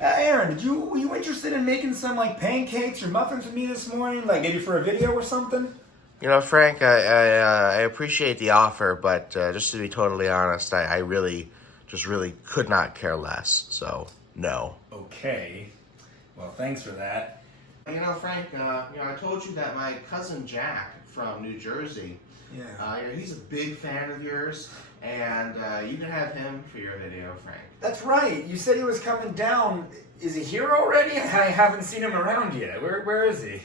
Aaron, were you interested in making some like pancakes or muffins with me this morning? Like maybe for a video or something? You know, Frank, I appreciate the offer, but just to be totally honest, I really could not care less. So, no. Okay. Well, thanks for that. You know, Frank, I told you that my cousin Jack from New Jersey, he's a big fan of yours, and you can have him for your video, Frank. That's right. You said he was coming down. Is he here already? I haven't seen him around yet. Where is he?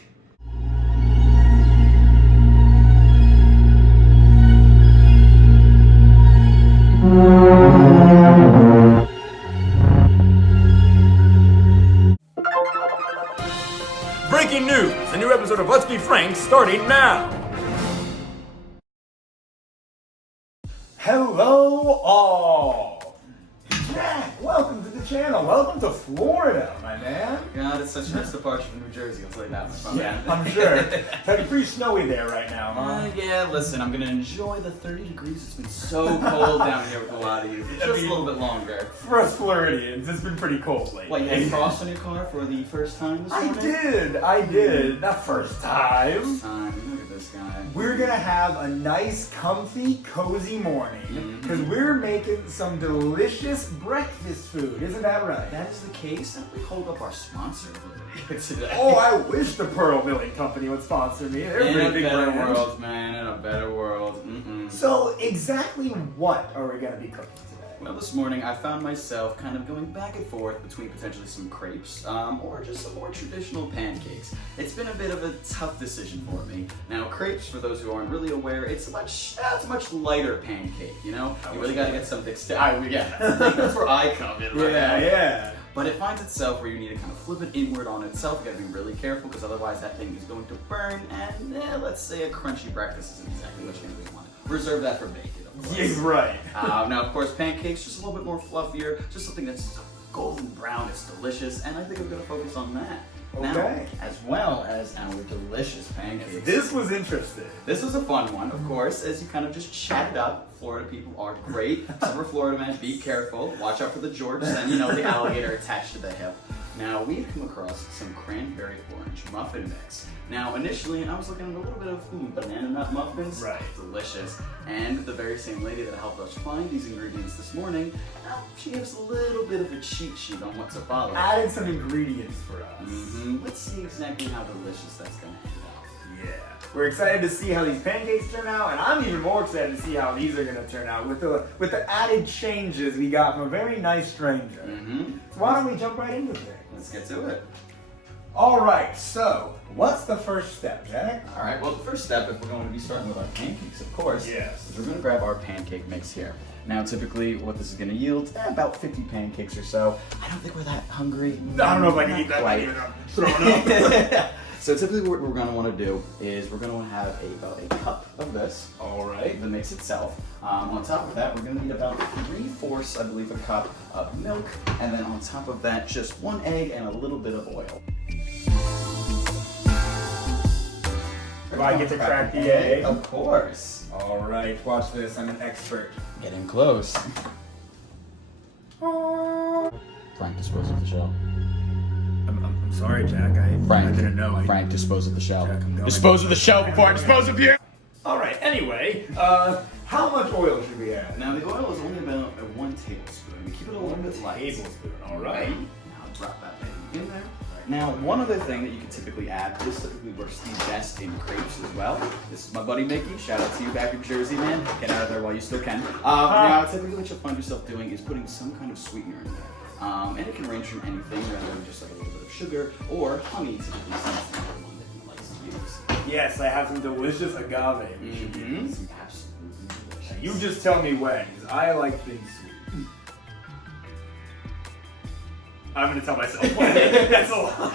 Breaking news! A new episode of Let's Be Frank starting now! Hello all! Jack, welcome to the channel. Welcome to Florida, my man. God, it's such a nice departure from New Jersey. I'll tell you that much, my man. I'm sure. It's pretty snowy there right now, huh? Yeah, listen, I'm gonna enjoy the 30 degrees. It's been so cold down here with a lot of you. For just a little bit longer. For us Floridians, it's been pretty cold lately. What, you had frost in your car for the first time this morning? I did. Not first time. First time. Look at this guy. We're gonna have a nice, comfy, cozy morning because we're making some delicious breakfast food. Isn't that right? If that is the case, then we hold up our sponsor a little bit today. Oh, I wish the Pearl Milling Company would sponsor me. They're In pretty a big better brand. world, man. In a better world. So, exactly what are we gonna be cooking today? Well, this morning I found myself kind of going back and forth between potentially some crepes or just some more traditional pancakes. It's been a bit of a tough decision for me. Now, crepes, for those who aren't really aware, it's a much lighter pancake, you know? You really gotta get some dexterity. That's where I come in. Yeah. But it finds itself where you need to kind of flip it inward on itself. You gotta be really careful because otherwise that thing is going to burn and let's say a crunchy breakfast isn't exactly what you really want. Reserve that for bacon. Yeah, right. Now, of course, pancakes, just a little bit more fluffier, just something that's golden brown, it's delicious, and I think I'm going to focus on that. Okay. Now, as well as our delicious pancakes. This was interesting. This was a fun one, of course, as you kind of just chatted up. Florida people are great. Summer Florida man, be careful. Watch out for the jorts and, the alligator attached to the hip. Now, we had come across some cranberry orange muffin mix. Now, initially, I was looking at a little bit of banana nut muffins. Right. Delicious. And the very same lady that helped us find these ingredients this morning, she gave us a little bit of a cheat sheet on what to follow. Added some ingredients for us. Let's see exactly how delicious that's going to end up. Yeah. We're excited to see how these pancakes turn out, and I'm even more excited to see how these are going to turn out with the added changes we got from a very nice stranger. So why don't we jump right into things? Let's get to it. All right, so what's the first step, Jack? All right, well, the first step, if we're going to be starting with our pancakes, of course, Yes. is we're going to grab our pancake mix here. Now, typically, what this is going to yield, about 50 pancakes or so. I don't think we're that hungry. I don't know if I can eat that many without throwing up. So typically what we're going to want to do is we're going to have about a cup of this. All right. The mix itself. On top of that, we're going to need about 3/4, I believe, a cup of milk. And then on top of that, just 1 egg and a little bit of oil. Do I get to crack the egg? Of course. All right, watch this. I'm an expert. Getting close. Frank, dispose of the shell. I'm sorry, Jack. I didn't know. Frank, dispose of the shell. Jack, I'm going. Dispose of the shell before I dispose of you! All right. Anyway, how much oil should we add? Now, the oil is only about 1 tablespoon. We keep it a little bit light. Tablespoon. All right. Now, drop that baby in there. Now, one other thing that you can typically add, this typically works the best in crepes as well. This is my buddy Mickey. Shout out to you back in Jersey, man. Get out of there while you still can. Now, typically what you'll find yourself doing is putting some kind of sweetener in there. And it can range from anything, rather than just like a little bit of sugar or honey, typically seems to be the one that you like to use. Yes, I have some delicious agave. Absolutely delicious. You just tell me when, because I like things sweet. I'm gonna tell myself when. That's a lot.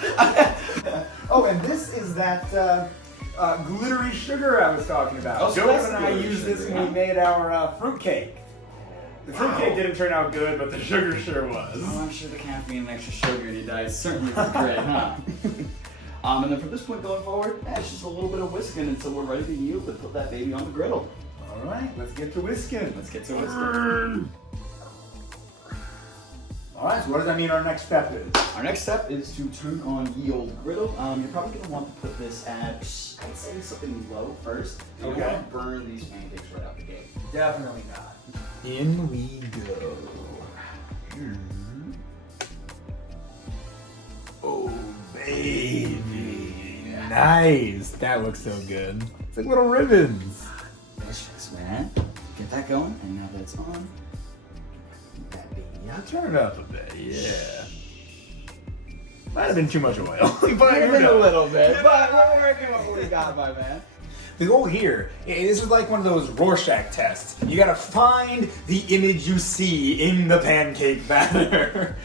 Oh, and this is that glittery sugar I was talking about. Oh, so Joe that's and I glittery used this sugar, when we huh? made our fruit cake. The fruit cake didn't turn out good, but the sugar sure was. Oh, I'm sure the caffeine and extra sugar in your diet certainly was great, huh? And then from this point going forward, it's just a little bit of whisking until we're ready to yield and put that baby on the griddle. All right, let's get to whisking. Let's get to whisking. All right, so what does that mean our next step is? Our next step is to turn on ye old griddle. You're probably going to want to put this at, I'd say, something low first. You don't want to burn these pancakes right out the gate. Definitely not. In we go. Oh, baby. Nice. That looks so good. It's like little ribbons. Delicious, man. Get that going, and now that's on. That baby I'll turn it up a bit, yeah. Might have been too much oil. But a little bit, but we're working with what we got, my man. The goal here, this is like one of those Rorschach tests. You gotta find the image you see in the pancake batter.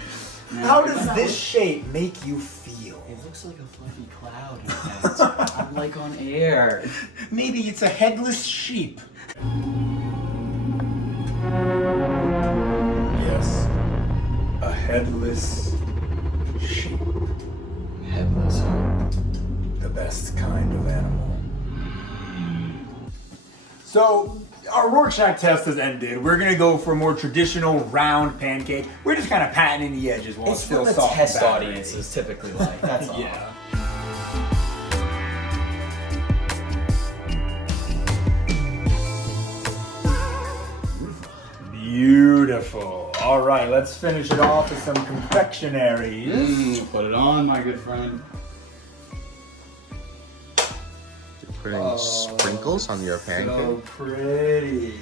How does this shape make you feel? It looks like a fluffy cloud. I'm like on air. Maybe it's a headless sheep. Yes, a headless sheep. Headless, huh? The best kind of animal. So, our Rorschach test has ended. We're gonna go for a more traditional round pancake. We're just kind of patting in the edges while it's still what the soft. test and battery. audiences typically like. That's all. Yeah. Beautiful. All right, let's finish it off with some confectionaries. Put it on, my good friend. Putting sprinkles on your pancake. So pretty.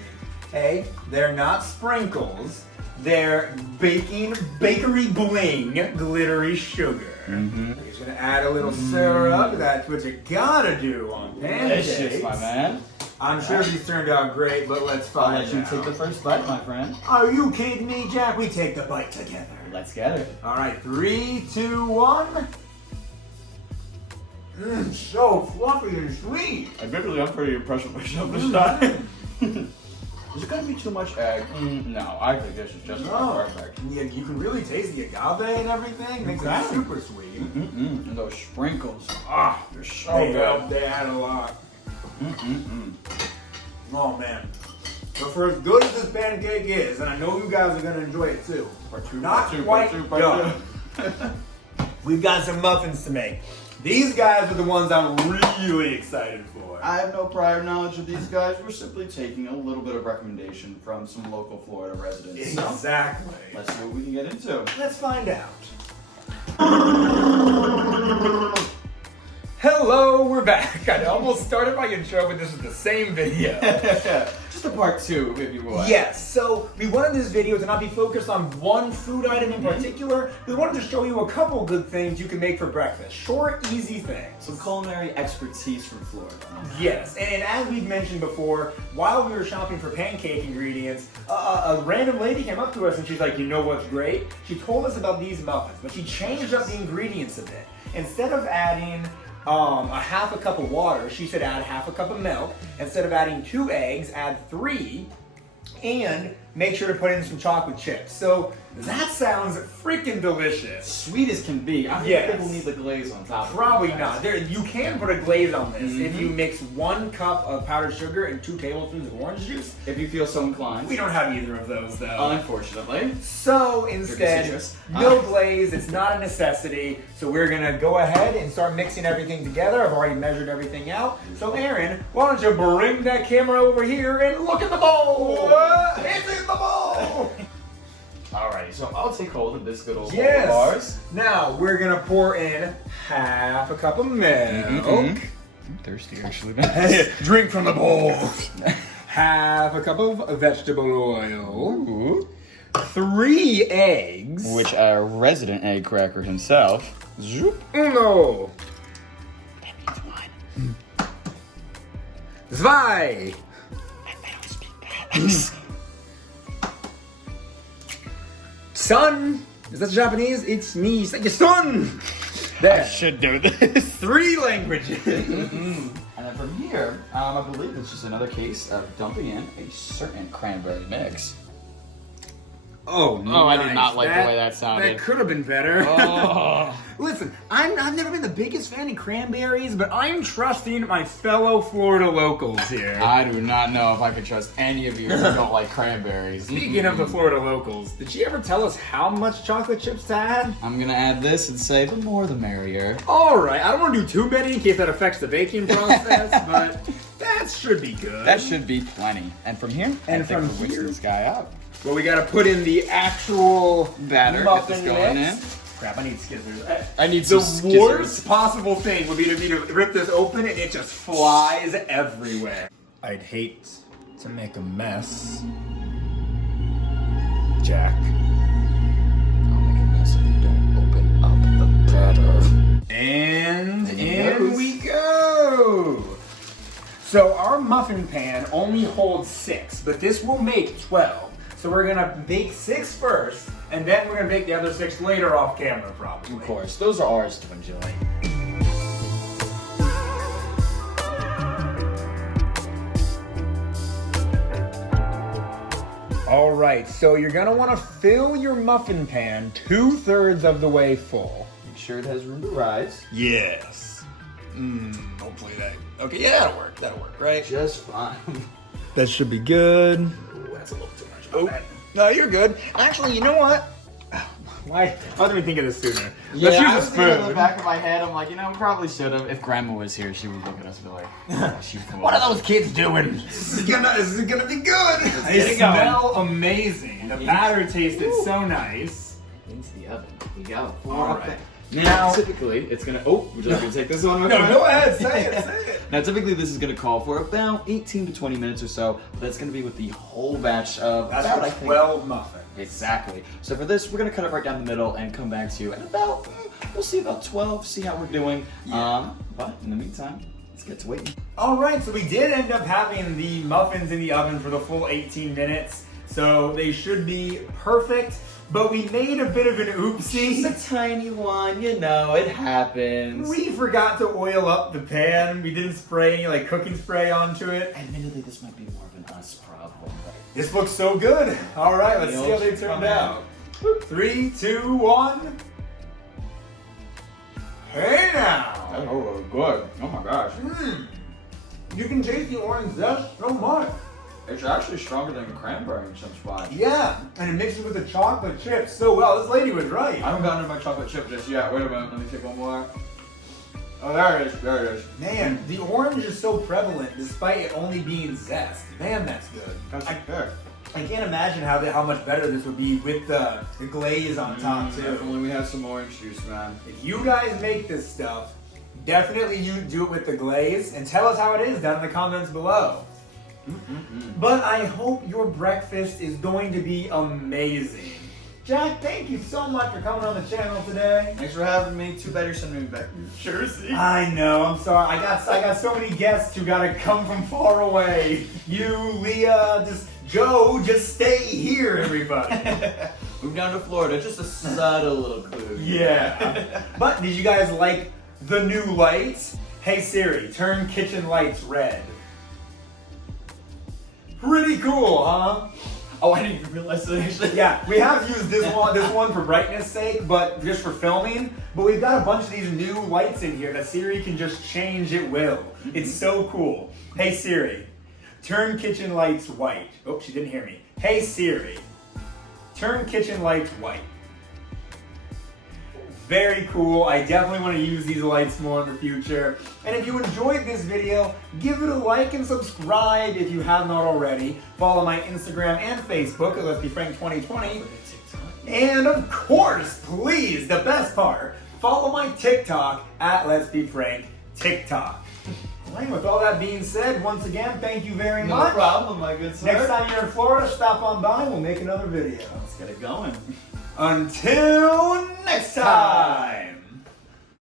Hey, they're not sprinkles. They're bakery bling glittery sugar. Mm-hmm. We're just gonna add a little syrup. That's what you gotta do on pancakes. Delicious, my man. I'm sure these turned out great, but let's I'll find let you out. take the first bite, my friend. Are you kidding me, Jack? We take the bite together. Let's get it. All right, 3, 2, 1. So fluffy and sweet. Admittedly, I'm pretty impressed with myself this time. Is it gonna be too much egg? No, I think this is just about perfect. Yeah, you can really taste the agave and everything. Makes it super sweet. And those sprinkles. They're so They good. They add a lot. Oh man. But for as good as this pancake is, and I know you guys are gonna enjoy it too. Not quite done. We've got some muffins to make. These guys are the ones I'm really excited for. I have no prior knowledge of these guys. We're simply taking a little bit of recommendation from some local Florida residents. So, Exactly. let's see what we can get into. Let's find out. Hello, we're back. I almost started my intro, but this is the same video. Just a part 2, if you will. Yes, so we wanted this video to not be focused on one food item in particular. We wanted to show you a couple good things you can make for breakfast. Short, easy things. Some culinary expertise from Florida. Yes, and as we've mentioned before, while we were shopping for pancake ingredients, a random lady came up to us and she's like, you know what's great? She told us about these muffins, but she changed up the ingredients a bit. Instead of adding a half a cup of water, she said add half a cup of milk. Instead of adding 2 eggs, add 3, and make sure to put in some chocolate chips. So that sounds freaking delicious. Sweet as can be. I think people need the glaze on top of it. Probably not. You can put a glaze on this if you mix 1 cup of powdered sugar and 2 tablespoons of orange juice. If you feel so inclined. We don't have either of those though. Unfortunately. So instead, no glaze. It's not a necessity. So we're gonna go ahead and start mixing everything together. I've already measured everything out. So Aaron, why don't you bring that camera over here and look at the bowl? It's in the bowl. Alrighty, so I'll take hold of this good old bowl Yes. of ours. Now we're gonna pour in half a cup of milk. I'm thirsty, actually. Drink from the bowl. Half a cup of vegetable oil. 3 eggs. Which our resident egg cracker himself. Zoop. Uno. That means 1. 2. I don't speak that. Son. Is that Japanese? It's me. Say your son. There. should do this. 3 languages. And then from here, I believe it's just another case of dumping in a certain cranberry mix. Oh, nice. Oh, I did not like the way that sounded. That could have been better. Oh. Listen, I've never been the biggest fan of cranberries, but I'm trusting my fellow Florida locals here. I do not know if I can trust any of you who don't like cranberries. Speaking of the Florida locals, did she ever tell us how much chocolate chips to add? I'm gonna add this and say the more the merrier. All right, I don't want to do too many in case that affects the baking process, but that should be good. That should be plenty. And from here, And I think from we'll whisk here? this guy up. Well, we got to put in the actual Batter, get muffin this going mix. in. Crap, I need skizzers. I need The some skizzers. worst possible thing would be to rip this open and it just flies everywhere. I'd hate to make a mess. Jack. I'll make a mess if you don't open up the batter. And There it in goes. we go. So our muffin pan only holds 6, but this will make 12. So we're gonna bake 6 first, and then we're gonna bake the other 6 later off camera, probably. Of course, those are ours to enjoy. All right, so you're gonna wanna fill your muffin pan 2/3 of the way full. Make sure it has room to rise. Yes. Hopefully that. Okay, yeah, that'll work, right? Just fine. That should be good. Ooh, that's a little too much. Oh, no, you're good. Actually, you know what? Why didn't we think of this sooner? Let's I use was a thinking in the spoon. back of my head, I'm like, we probably should have. If Grandma was here, she would look at us and be like, she'd come What over. are those kids doing? This is gonna be good. They get it going. smell amazing. The batter tasted so nice. Into the oven. We go. All right. Now, typically, it's gonna. Oh, would you like me to take this one? No, go ahead. Say it. Now, typically, this is gonna call for about 18 to 20 minutes or so. But that's gonna be with the whole batch of. That's about, for I think- 12 muffins. Exactly. So for this, we're gonna cut it right down the middle and come back to you at about. We'll see about 12. See how we're doing. But in the meantime, let's get to waiting. All right, so we did end up having the muffins in the oven for the full 18 minutes. So they should be perfect. But we made a bit of an oopsie. It's a tiny one, it happens. We forgot to oil up the pan. We didn't spray any like cooking spray onto it. Admittedly, this might be more of an us problem. But This looks so good. All right, let's see how they Meals turned come out. 3, 2, 1. Hey now. Oh, good. Oh my gosh. You can taste the orange zest so much. It's actually stronger than cranberry in some spots. Yeah, and it mixes with the chocolate chips so well. This lady was right. I haven't gotten into my chocolate chip just yet. Wait a minute, let me take one more. Oh, there it is. There it is. Man, the orange is so prevalent despite it only being zest. Man, that's good. That's fair. I can't imagine how much better this would be with the glaze on top too. Definitely, we have some orange juice, man. If you guys make this stuff, definitely you do it with the glaze and tell us how it is down in the comments below. But I hope your breakfast is going to be amazing. Jack, thank you so much for coming on the channel today. Thanks for having me. Too bad you're sending me back. Jersey. I know. I'm sorry. I got so many guests who gotta come from far away. You, Leah, Joe, just stay here, everybody. Move down to Florida. Just a subtle little clue. Yeah. But did you guys like the new lights? Hey Siri, turn kitchen lights red. Pretty cool, huh? Oh, I didn't even realize that actually. Yeah, we have used this one for brightness sake, but just for filming. But we've got a bunch of these new lights in here that Siri can just change at will. It's so cool. Hey Siri, turn kitchen lights white. Oh, she didn't hear me. Hey Siri, turn kitchen lights white. Very cool. I definitely want to use these lights more in the future. And if you enjoyed this video, give it a like and subscribe if you have not already. Follow my Instagram and Facebook at Let's Be Frank 2020. And of course, please, the best part, follow my TikTok at Let's Be Frank TikTok. And with all that being said, once again, thank you very No much. problem, my good sir. Next time you're in Florida, stop on by and we'll make another video. Let's get it going. Until next time.